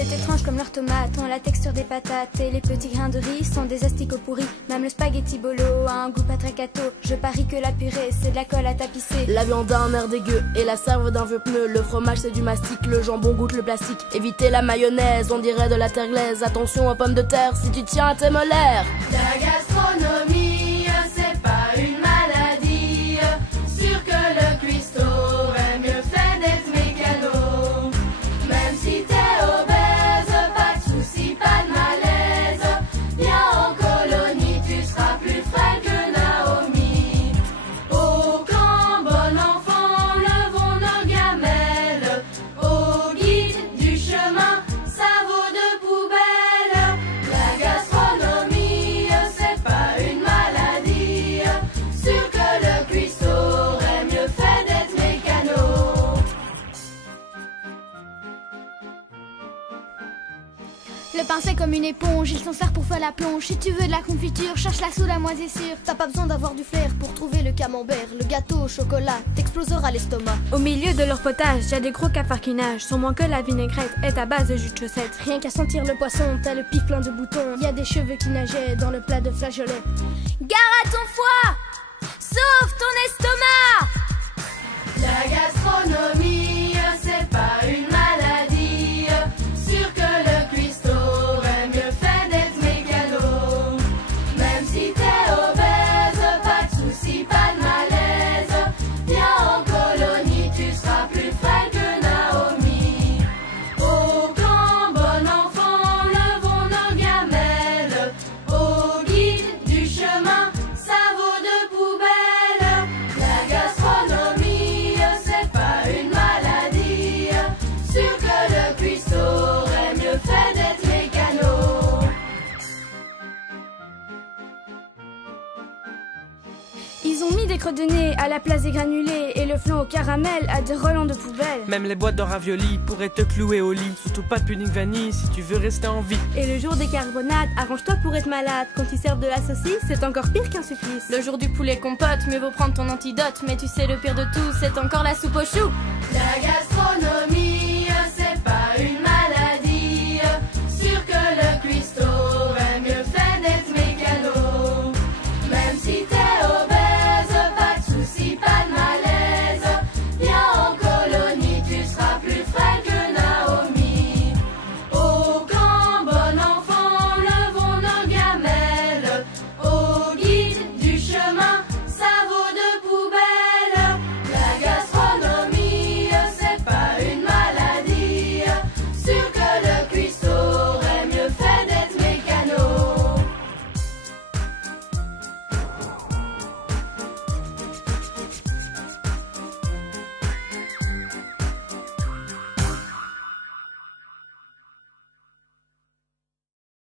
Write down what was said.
C'est étrange comme leurs tomates ont la texture des patates et les petits grains de riz sont des asticots pourris. Même le spaghetti bolo a un goût pas très cato. Je parie que la purée c'est de la colle à tapisser. La viande a un air dégueu et la serve d'un vieux pneu. Le fromage c'est du mastic, le jambon goûte le plastique. Évitez la mayonnaise, on dirait de la terre glaise. Attention aux pommes de terre si tu tiens à tes molaires. La gastronomie, c'est pas une maladie. Sûr que le cuistot aurait mieux fait d'être mécano. Même si t'es obèse, pas de soucis, pas de malaise. Viens en colonie, tu seras plus frais que Naomi. Au camp, bon enfant, levons nos gamelles. Au guide du chemin, ça vaut de poubelle. La gastronomie, c'est pas une maladie. Sûr que le cuistot aurait mieux fait d'être mécano. Le pain c'est comme une éponge, il s'en sert pour faire la plonge. Si tu veux de la confiture, cherche-la sous la moisissure. T'as pas besoin d'avoir du flair pour trouver le camembert. Le gâteau au chocolat t'explosera l'estomac. Au milieu de leur potage, y a des gros cafards qui nagent. Sûrement que la vinaigrette est à base de jus de chaussette. Rien qu'à sentir le poisson, t'as le pif plein de boutons. Y a des cheveux qui nageaient dans le plat de flageolets. Gare à ton foie, sauve ton estomac. La gastronomie, c'est pas une maladie. Sûr que le cuistot aurait mieux fait d'être mégalo. Même si t'es obèse, pas de soucis, pas de malaise. Viens en colonie, tu seras plus frais que Naomi. Au camp, bon enfant, levons nos gamelles. Au guide du chemin, ça vaut de poubelle. La gastronomie, c'est pas une maladie. Sûr que le cuistot aurait mieux fait d'être mécano. Ils ont mis des crottes de nez à la place des granulés et le flan au caramel à des relents de poubelle. Même les boîtes de raviolis pourraient te clouer au lit. Surtout pas de pudding vanille si tu veux rester en vie. Et le jour des carbonades, arrange-toi pour être malade. Quand ils servent de la saucisse, c'est encore pire qu'un supplice. Le jour du poulet compote, mieux vaut prendre ton antidote. Mais tu sais le pire de tout, c'est encore la soupe aux choux. La gastronomie,